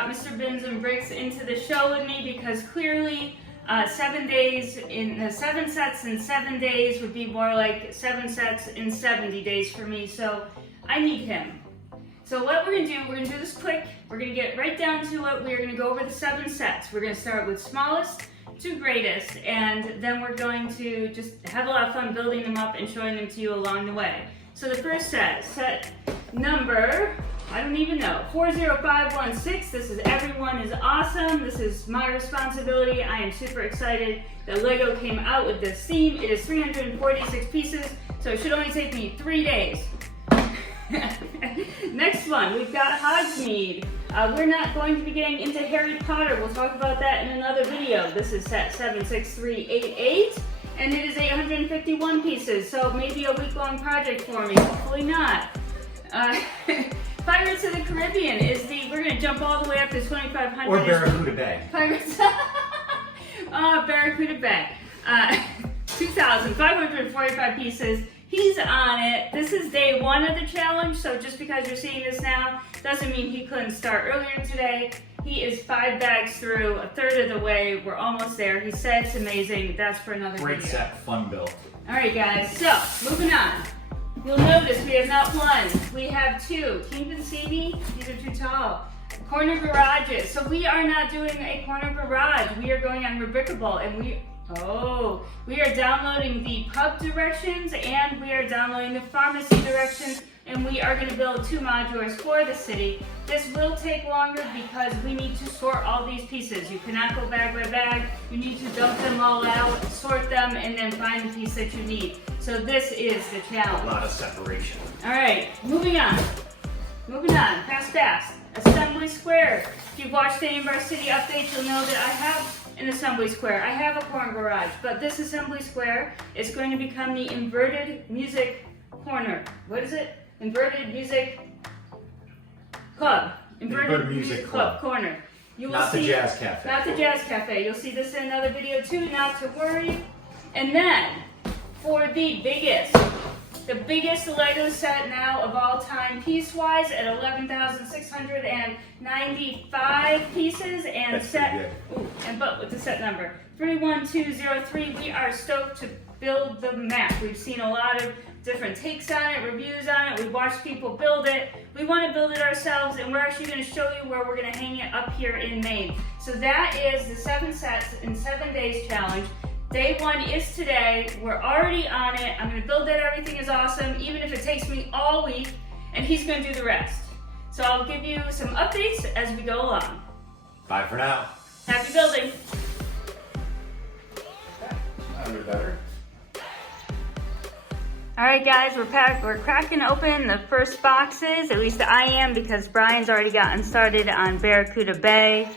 brought Mr. Bins and Bricks into the show with me because clearly 7 days in 7 sets in 7 days would be more like 7 sets in 70 days for me. So I need him. So what we're gonna do this quick. We're gonna get right down to it. We're gonna go over the 7 sets. We're gonna start with smallest to greatest, and then we're going to just have a lot of fun building them up and showing them to you along the way. So the first set number, I don't even know, 40516. This is Everyone is Awesome. This is my responsibility. I am super excited that LEGO came out with this theme. It is 346 pieces, so it should only take me 3 days. Next one, we've got Hogsmeade. We're not going to be getting into Harry Potter. We'll talk about that in another video. This is set 76388, and it is 851 pieces, so maybe a week-long project for me. Hopefully not. Pirates of the Caribbean is we're going to jump all the way up to 2,500. Or Baracuda Bay. Pirates. Baracuda Bay. 2,545 pieces. He's on it. This is day 1 of the challenge, so just because you're seeing this now doesn't mean he couldn't start earlier today. He is 5 bags through, a third of the way. We're almost there. He said it's amazing. That's for another video. Great set, fun build. All right, guys, so moving on. You'll notice we have not 1, we have 2. Can you even see me? These are too tall. Corner garages. So we are not doing a corner garage. We are going on Unbreakable, and we are downloading the pub directions, and we are downloading the pharmacy directions, and we are going to build 2 modulars for the city. This will take longer because we need to sort all these pieces. You cannot go bag by bag. You need to dump them all out, sort them, and then find the piece that you need. So this is the challenge. A lot of separation. All right, moving on. Fast. Assembly Square. If you've watched any of our city updates, you'll know that I have an assembly square. I have a corner garage, but this assembly square is going to become the inverted music corner. What is it? Inverted music club. Inverted music club corner. You will not see, the jazz cafe. Not the jazz cafe. You'll see this in another video too, not to worry. And then, for the biggest LEGO set now of all time piece-wise at 11,695 pieces, and that's set, but with the set number 31203, we are stoked to build the map. We've seen a lot of different takes on it, reviews on it, we've watched people build it. We want to build it ourselves, and we're actually going to show you where we're going to hang it up here in Maine. So that is the 7 sets in 7 days challenge. Day 1 is today. We're already on it. I'm going to build that Everything is Awesome, even if it takes me all week, and he's going to do the rest. So I'll give you some updates as we go along. Bye for now. Happy building. Better. All right, guys, we're cracking open the first boxes. At least I am, because Brian's already gotten started on Baracuda Bay.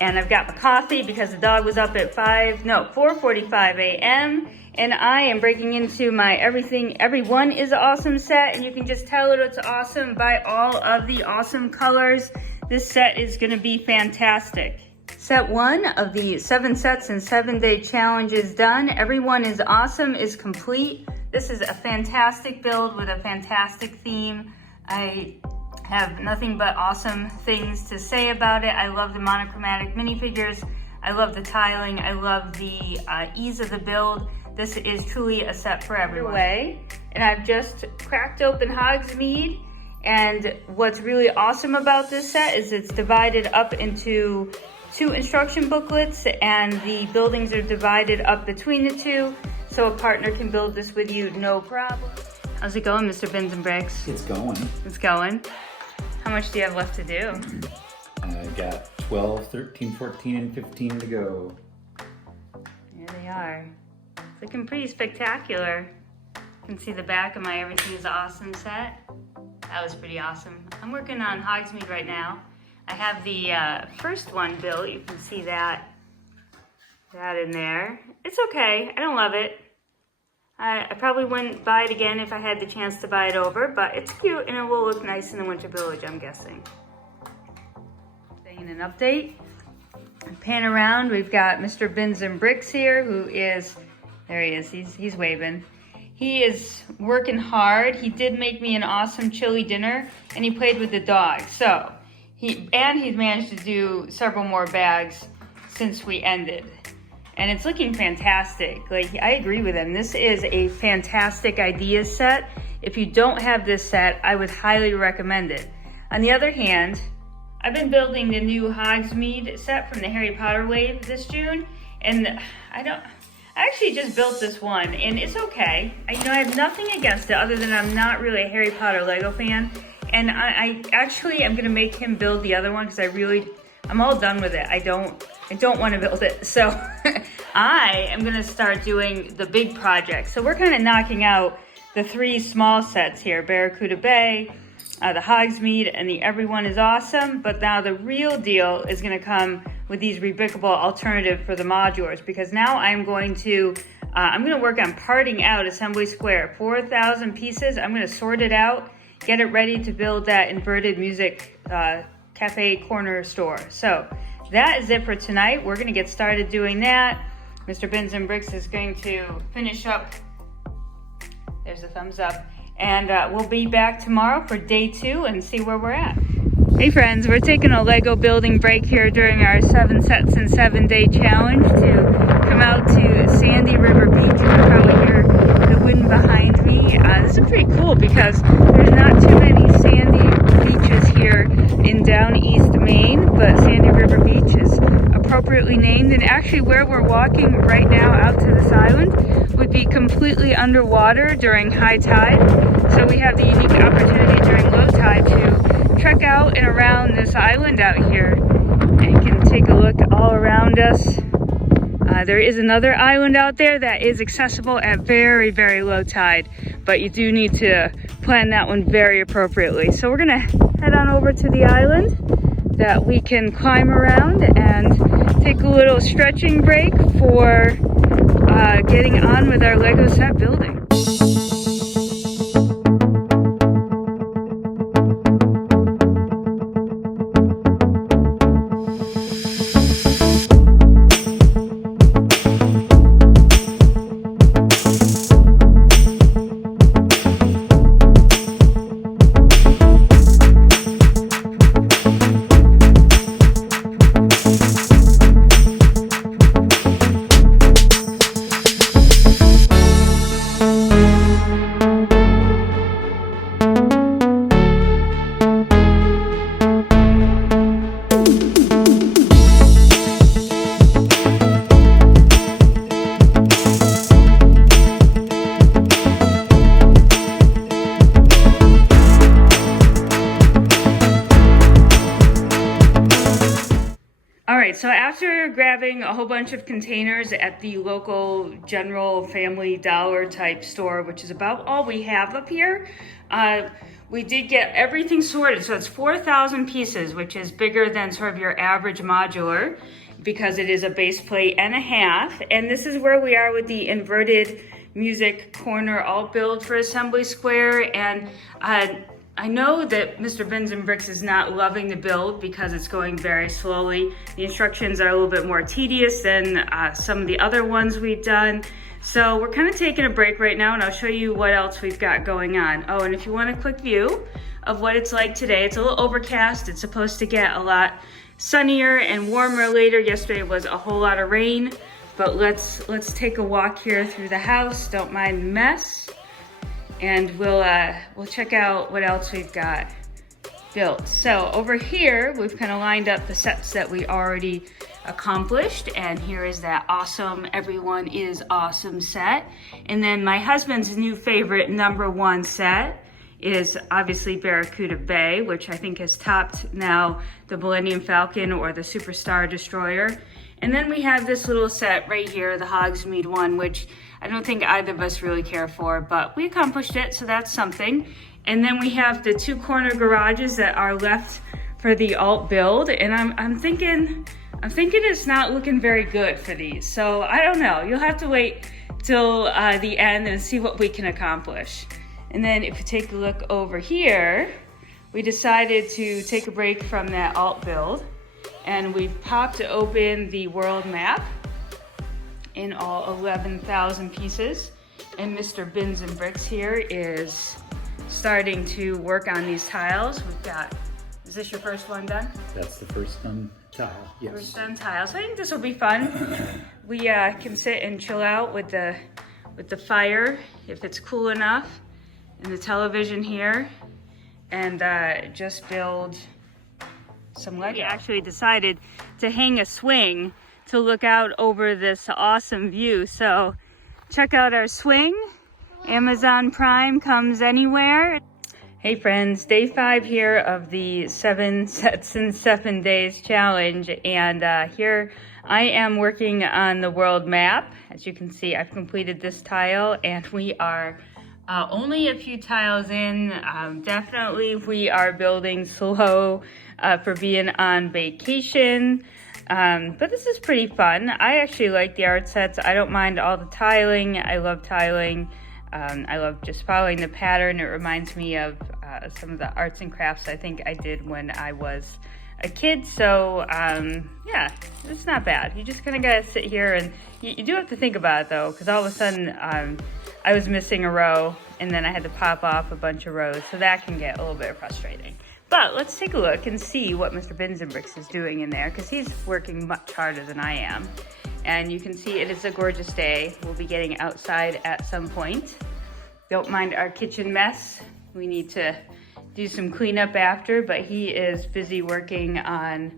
And I've got my coffee because the dog was up at 4:45 a.m. And I am breaking into my Everyone is Awesome set. And you can just tell it's awesome by all of the awesome colors. This set is going to be fantastic. Set 1 of the 7 sets and 7 day challenge is done. Everyone is Awesome is complete. This is a fantastic build with a fantastic theme. I have nothing but awesome things to say about it. I love the monochromatic minifigures. I love the tiling. I love the ease of the build. This is truly a set for everyone. And I've just cracked open Hogsmeade. And what's really awesome about this set is it's divided up into 2 instruction booklets, and the buildings are divided up between the 2, so a partner can build this with you, no problem. How's it going, Mr. Bins and Bricks? It's going. It's going. How much do you have left to do? I got 12, 13, 14, and 15 to go. Here they are. It's looking pretty spectacular. You can see the back of my Everything is Awesome set. That was pretty awesome. I'm working on Hogsmeade right now. I have the first one built. You can see that in there. It's okay. I don't love it. I probably wouldn't buy it again if I had the chance to buy it over, but it's cute and it will look nice in the Winter Village, I'm guessing. Saying an update. Pan around, we've got Mr. Bins and Bricks here, who is, there he is, he's waving. He is working hard. He did make me an awesome chili dinner, and he played with the dog. So He's managed to do several more bags since we ended. And it's looking fantastic. Like, I agree with him. This is a fantastic idea set. If you don't have this set, I would highly recommend it. On the other hand, I've been building the new Hogsmeade set from the Harry Potter wave this June, and I actually just built this one, and it's okay. I have nothing against it other than I'm not really a Harry Potter Lego fan, and I actually am gonna make him build the other one because I'm all done with it. I don't want to build it. So I am gonna start doing the big project. So we're kind of knocking out the 3 small sets here, Baracuda Bay, the Hogsmeade, and the Everyone is Awesome. But now the real deal is gonna come with these rebickable alternative for the modulars, because now I'm going to work on parting out Assembly Square, 4,000 pieces. I'm gonna sort it out, get it ready to build that inverted music cafe corner store. So that is it for tonight. We're gonna get started doing that. Mr. Bins and Bricks is going to finish up. There's a thumbs up. And we'll be back tomorrow for day 2 and see where we're at. Hey friends, we're taking a Lego building break here during our 7 sets in 7 day challenge to come out to Sandy River Beach. You can probably hear the wind behind me. This is pretty cool because there's not too many sandy beaches here in down East Maine, but Sandy River Beach is appropriately named. And actually where we're walking right now out to this island would be completely underwater during high tide. So we have the unique opportunity during low tide to trek out and around this island out here, and you can take a look all around us. There is another island out there that is accessible at very, very low tide, but you do need to plan that one very appropriately. So we're gonna head on over to the island that we can climb around and take a little stretching break for getting on with our Lego set building. So after grabbing a whole bunch of containers at the local general Family Dollar type store, which is about all we have up here, we did get everything sorted. So it's 4,000 pieces, which is bigger than sort of your average modular because it is a base plate and a half. And this is where we are with the inverted music corner alt build for Assembly Square. And I know that Mr. Bins and Bricks is not loving the build because it's going very slowly. The instructions are a little bit more tedious than some of the other ones we've done. So we're kind of taking a break right now, and I'll show you what else we've got going on. Oh, and if you want a quick view of what it's like today, it's a little overcast. It's supposed to get a lot sunnier and warmer later. Yesterday was a whole lot of rain, but let's take a walk here through the house. Don't mind the mess. And we'll check out what else we've got built. So over here, we've kind of lined up the sets that we already accomplished. And here is that awesome Everyone is Awesome set. And then my husband's new favorite #1 set is obviously Baracuda Bay, which I think has topped now the Millennium Falcon or the Superstar Destroyer. And then we have this little set right here, the Hogsmeade one, which I don't think either of us really care for, but we accomplished it, so that's something. And then we have the 2 corner garages that are left for the alt build, and I'm thinking it's not looking very good for these. So I don't know. You'll have to wait till the end and see what we can accomplish. And then if you take a look over here, we decided to take a break from that alt build, and we've popped open the world map in all 11,000 pieces. And Mr. Bins and Bricks here is starting to work on these tiles. We've got Is this your first one done? That's the first done tile, yes. First done tile. So I think this will be fun. We can sit and chill out with the fire if it's cool enough, and the television here, and just build some Lego. We actually decided to hang a swing to look out over this awesome view. So check out our swing. Amazon Prime comes anywhere. Hey friends, day 5 here of the 7 sets in 7 days challenge, and here I am working on the world map. As you can see, I've completed this tile, and we are only a few tiles in. Definitely we are building slow for being on vacation, but this is pretty fun. I actually like the art sets. I don't mind all the tiling. I love tiling. I love just following the pattern. It reminds me of some of the arts and crafts I think I did when I was a kid. So yeah, it's not bad. You just kind of gotta sit here, and you do have to think about it though, because all of a sudden I was missing a row, and then I had to pop off a bunch of rows, so that can get a little bit frustrating. But let's take a look and see what Mr. Bins and Bricks is doing in there, because he's working much harder than I am. And you can see it is a gorgeous day. We'll be getting outside at some point. Don't mind our kitchen mess. We need to do some cleanup after, but he is busy working on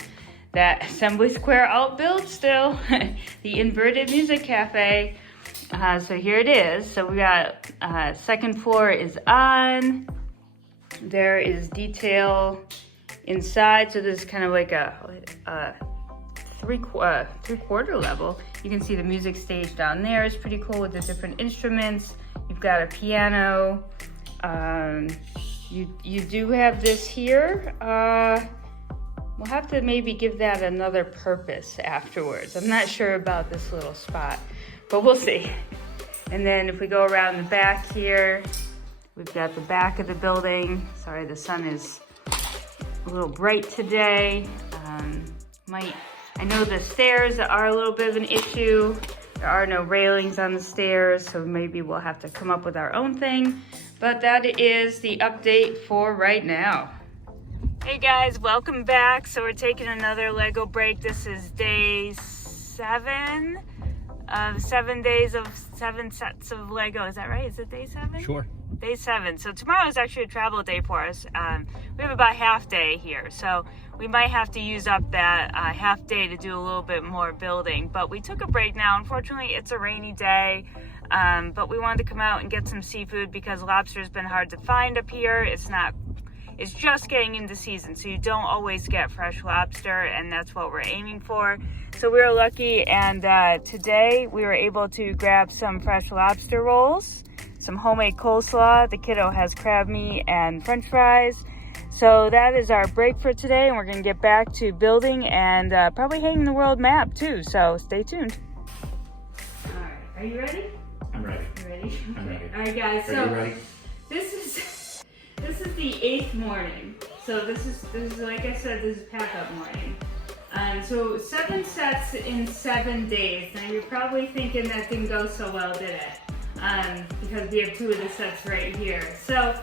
that Assembly Square alt build still, the inverted music cafe. So here it is. So we got second floor is on. There is detail inside. So this is kind of like a three-quarter level. You can see the music stage down there is pretty cool with the different instruments. You've got a piano. You do have this here. We'll have to maybe give that another purpose afterwards. I'm not sure about this little spot, but we'll see. And then if we go around the back here, we've got the back of the building. Sorry, the sun is a little bright today. I know the stairs are a little bit of an issue. There are no railings on the stairs, so maybe we'll have to come up with our own thing. But that is the update for right now. Hey guys, welcome back. So we're taking another Lego break. This is day 7 of 7 days of 7 sets of Lego. Is that right? Is it day 7? Sure. Day 7. So tomorrow is actually a travel day for us. We have about half day here, so we might have to use up that half day to do a little bit more building. But we took a break now. Unfortunately, it's a rainy day, but we wanted to come out and get some seafood because lobster's been hard to find up here. It's just getting into season, so you don't always get fresh lobster, and that's what we're aiming for. So we were lucky, and today we were able to grab some fresh lobster rolls, some homemade coleslaw. The kiddo has crab meat and french fries. So that is our break for today, and we're gonna get back to building and probably hanging the world map too, so stay tuned. All right, are you ready? I'm ready. You ready? I'm ready. All right guys, Are you ready? This is the 8th morning. So this is like I said, this is pack-up morning. So 7 sets in 7 days. Now you're probably thinking that didn't go so well, did it? Because we have 2 of the sets right here. So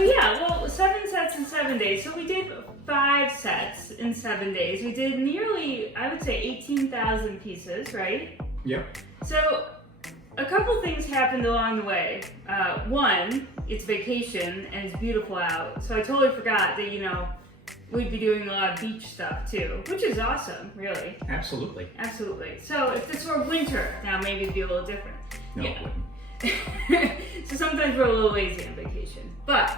yeah, well, 7 sets in 7 days. So we did 5 sets in 7 days. We did nearly, I would say, 18,000 pieces, right? Yep. So a couple things happened along the way. One, it's vacation and it's beautiful out. So I totally forgot that, you know, we'd be doing a lot of beach stuff too, which is awesome, really. Absolutely. Absolutely. So if this were winter, now maybe it'd be a little different. No, Yeah. it wouldn't. So sometimes we're a little lazy on vacation, but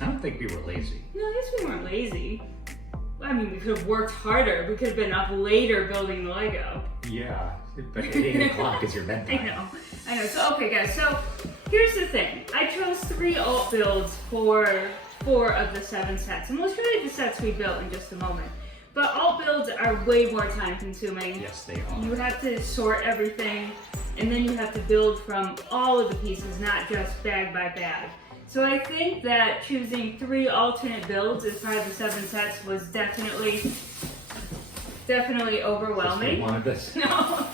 I don't think we were lazy. no, I guess we weren't lazy. I mean, we could have worked harder. We could have been up later building the Lego. Yeah, but 8 o'clock is your bedtime. I know. So, okay guys, so here's the thing. I chose 3 alt builds for 4 of the 7 sets, and we'll show you the sets we built in just a moment. But alt builds are way more time consuming. Yes, they are. You have to sort everything, and then you have to build from all of the pieces, not just bag by bag. So I think that choosing 3 alternate builds as part of the 7 sets was definitely overwhelming. You wanted this? No.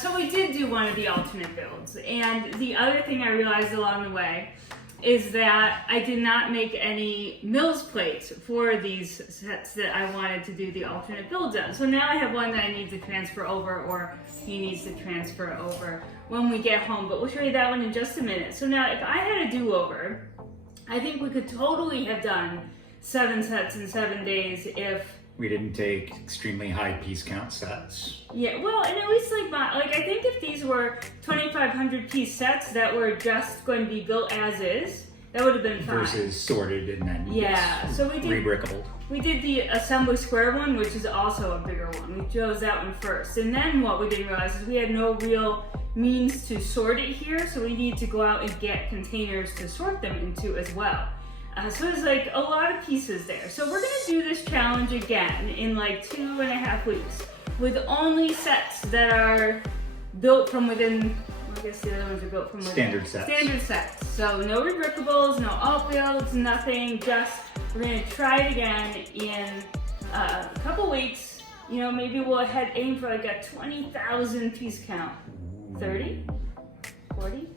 So we did do one of the alternate builds. And the other thing I realized along the way is that I did not make any Mills plates for these sets that I wanted to do the alternate builds on. So now I have one that I need to transfer over, or he needs to transfer over when we get home, but we'll show you that one in just a minute. So now if I had a do-over, I think we could totally have done 7 sets in 7 days if We didn't take extremely high piece count sets. yeah, well, and at least like I think if these were 2,500 piece sets that were just going to be built as is, that would have been fine. Versus sorted and then yeah, so we did re-brickable. We did the assembly square one, which is also a bigger one. We chose that one first, and then what we didn't realize is we had no real means to sort it here, so we need to go out and get containers to sort them into as well. So there's like a lot of pieces there. So we're gonna do this challenge again in like 2.5 weeks with only sets that are built from within, I guess the other ones are built from within. Standard sets. Standard sets. So no rebrickables, no alt builds, nothing. Just we're gonna try it again in a couple weeks. You know, maybe we'll aim for like a 20,000 piece count. 30? 40?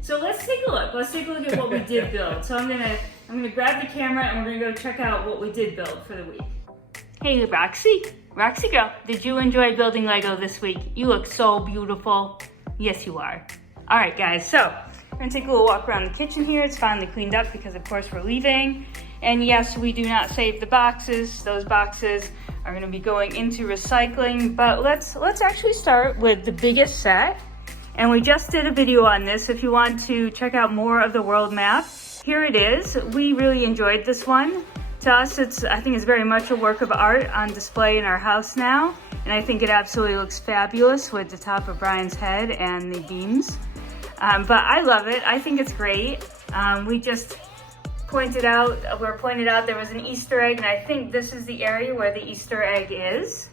So let's take a look. Let's take a look at what we did build. So I'm gonna grab the camera and we're gonna go check out what we did build for the week. Hey Roxy girl, did you enjoy building Lego this week? You look so beautiful. Yes you are. All right guys, so we're gonna take a little walk around the kitchen here. It's finally cleaned up because of course we're leaving. And yes, we do not save the boxes. Those boxes are gonna be going into recycling, but let's actually start with the biggest set. And we just did a video on this. If you want to check out more of the world map, here it is. We really enjoyed this one. To us, I think it's very much a work of art on display in our house now. And I think it absolutely looks fabulous with the top of Brian's head and the beams. But I love it. I think it's great. We just pointed out there was an Easter egg, and I think this is the area where the Easter egg is.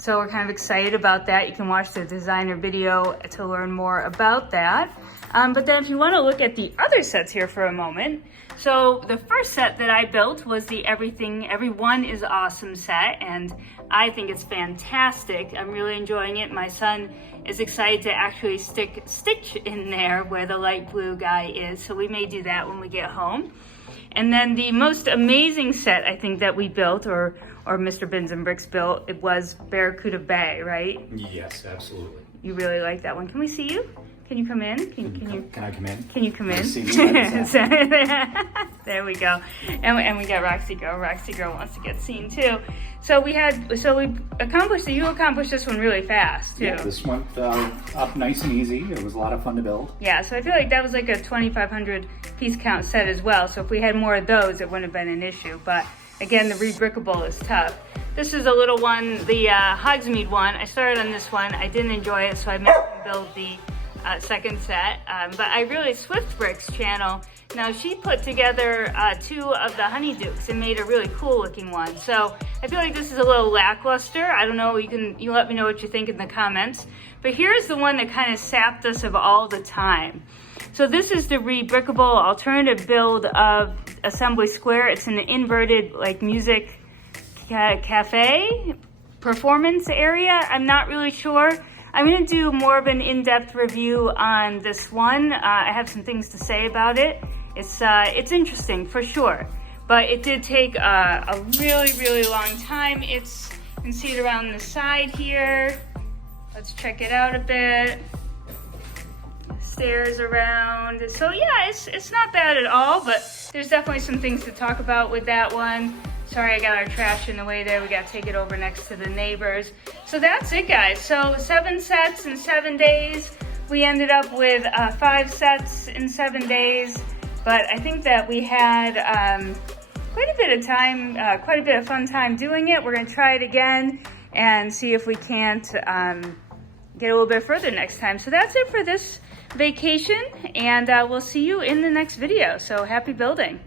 So we're kind of excited about that. You can watch the designer video to learn more about that. But then if you want to look at the other sets here for a moment. So the first set that I built was the Everyone is Awesome set, and I think it's fantastic. I'm really enjoying it. My son is excited to actually stick Stitch in there where the light blue guy is. So we may do that when we get home. And then the most amazing set I think that we built, or Mr. Bins and Bricks built, it was Baracuda Bay, right? Yes, absolutely. You really like that one. Can we see you? Can you come in? Can I come in? Can you come in? See me? There we go. And we got Roxy Girl. Roxy Girl wants to get seen too. So you accomplished this one really fast too. Yeah, this went up nice and easy. It was a lot of fun to build. Yeah, so I feel like that was like a 2,500 piece count set as well. So if we had more of those, it wouldn't have been an issue. But again, the rebrickable is tough. This is a little one, the Hogsmeade one. I started on this one. I didn't enjoy it, so I made him build the second set. But I really, Swift Bricks channel, now she put together 2 of the Honeydukes and made a really cool looking one. So I feel like this is a little lackluster. I don't know, you let me know what you think in the comments. But here's the one that kind of sapped us of all the time. So this is the rebrickable alternative build of Assembly Square. It's an inverted like music cafe performance area. I'm not really sure. I'm going to do more of an in-depth review on this one. I have some things to say about it. It's interesting for sure, but it did take a really, really long time. You can see it around the side here. Let's check it out a bit. Stairs around. So yeah, it's not bad at all, but there's definitely some things to talk about with that one. Sorry, I got our trash in the way there. We got to take it over next to the neighbors. So that's it, guys. So 7 sets in 7 days. We ended up with 5 sets in 7 days. But I think that we had quite a bit of time, quite a bit of fun time doing it. We're going to try it again and see if we can't get a little bit further next time. So that's it for this vacation, and we'll see you in the next video. So happy building.